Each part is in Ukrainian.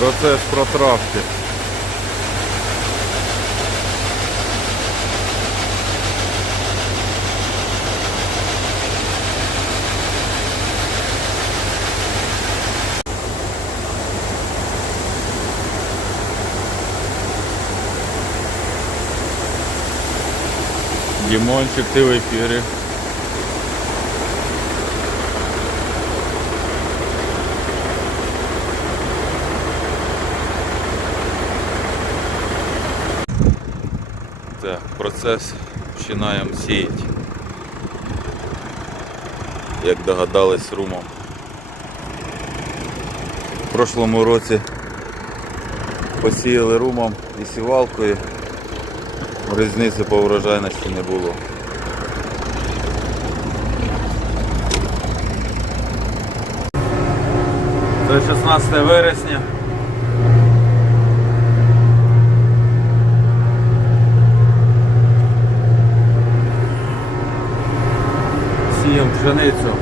Процес протравки. Дімончик, ти в ефірі. Так, процес починаємо сіяти. Як догадались румом. В прошлому році посіяли румом і сівалкою. Різниці по врожайності не було. Це 16 вересня. Пшеницю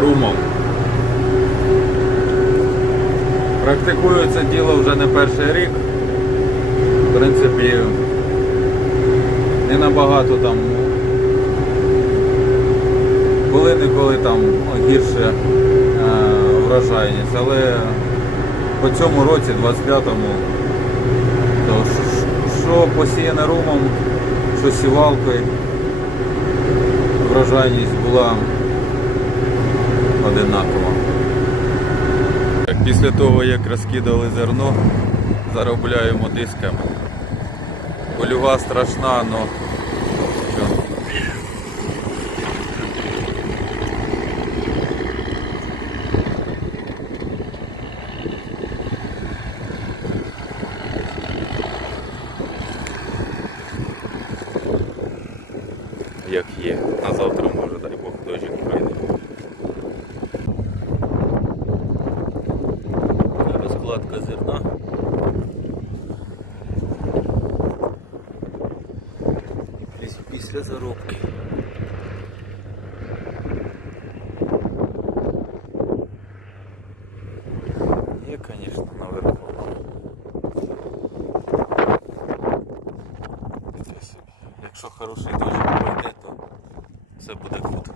румом. Практикую це діло вже не перший рік. В принципі, не набагато там. Коли-неколи там гірше е, врожайність, але по цьому році, 25-му, то що посіяне румом, що сівалкою, врожайність була одинакова. Так, після того, як розкидали зерно, заробляємо дисками. Польова страшна, але що? Як є. А завтра може, дай Бог, дощик пройде. Розкладка зерна. Піс- Після заробки. Є, звісно, наверху. Таке собі. Якщо хороший дощ пройде, то все буде круто.